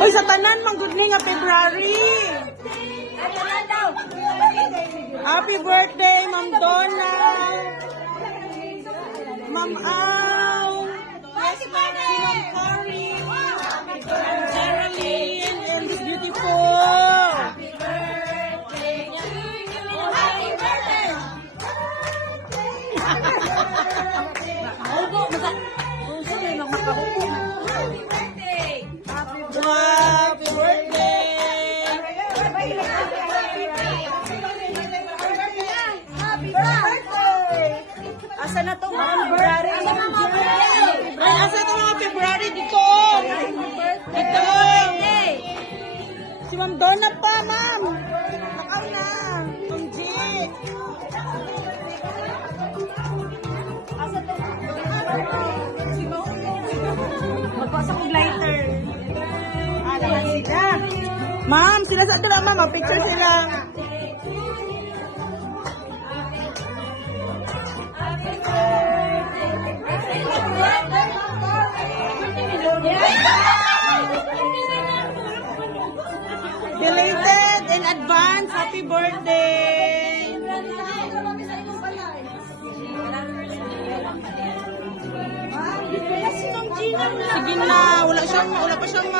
Uy, sa tanan, manggod ni nga February. Happy birthday, Ma'am Donna. Ma'am Au. Si Ma'am Cory. Geraldine. And this beautiful. Happy birthday! Asa na to mga February? Ay, asa ito mga February? Dito! Dito! Si Ma'am Donna pa, Ma'am! Nakaw na! Ma'am G! Magpasa kong lighter. Alam sila! Ma'am, sila sa doon, Ma'am. Picture sila. Belated in advance, happy birthday! Sige na, wala pa siyang